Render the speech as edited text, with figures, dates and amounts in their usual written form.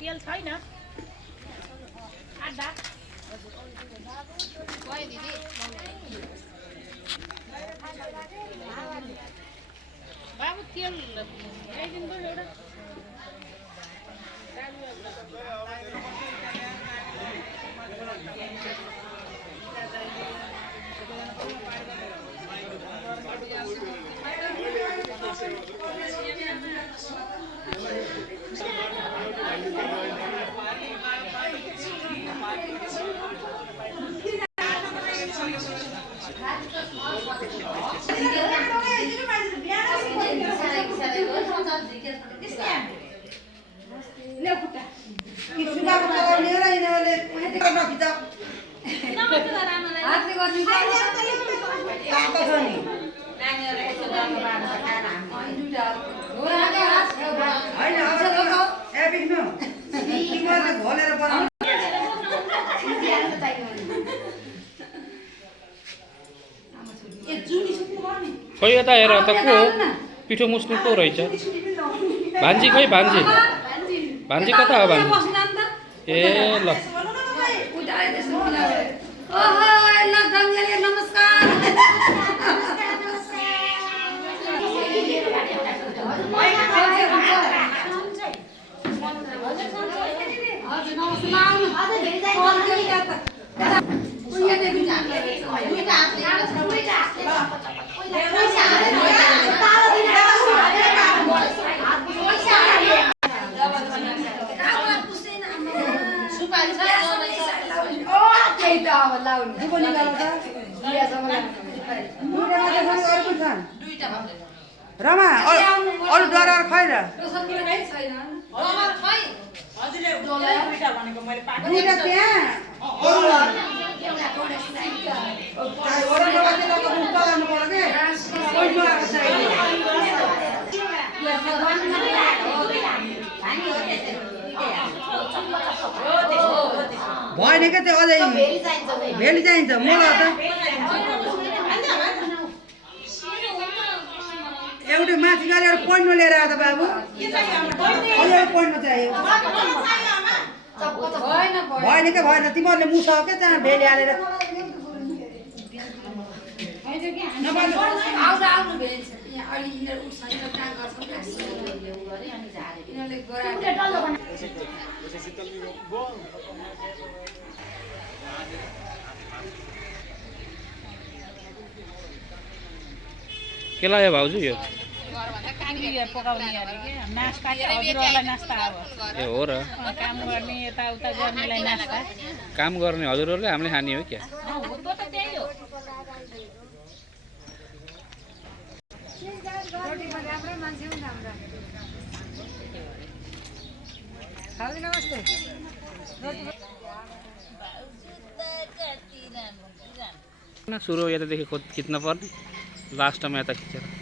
तेल छैन आधा बाबु तेल ल्याइदिनु पर्यो एउटा खै यता हेर त को हो पिठो मुस्नु को रहेछ भान्जी खै भान्जी भान्जी कता हो भान्जी ए ल रमा अरू डराएर खै र भएन क्या त्यो अझै भेली चाहिन्छ मलाई त एउटा माथि गएर एउटा पोइन्टमा लिएर आएको त बाबु एउटा पोइन्टमा चाहियो भएन क्या भएन तिमीहरूले मुसाउ क्या त्यहाँ भेली हालेर के लाग्यो भाउजू यो पकाउने अरे के नास्ता हजुरहरूलाई नास्ता अब ए हो र काम गर्ने यताउता गर्नेलाई नास्ता काम गर्ने हजुरहरूले हामीले खाने हो क्या हुँदो त त्यही हो सुरु यतादेखि खिच्न पर्ने लास्टमा यता खिचेर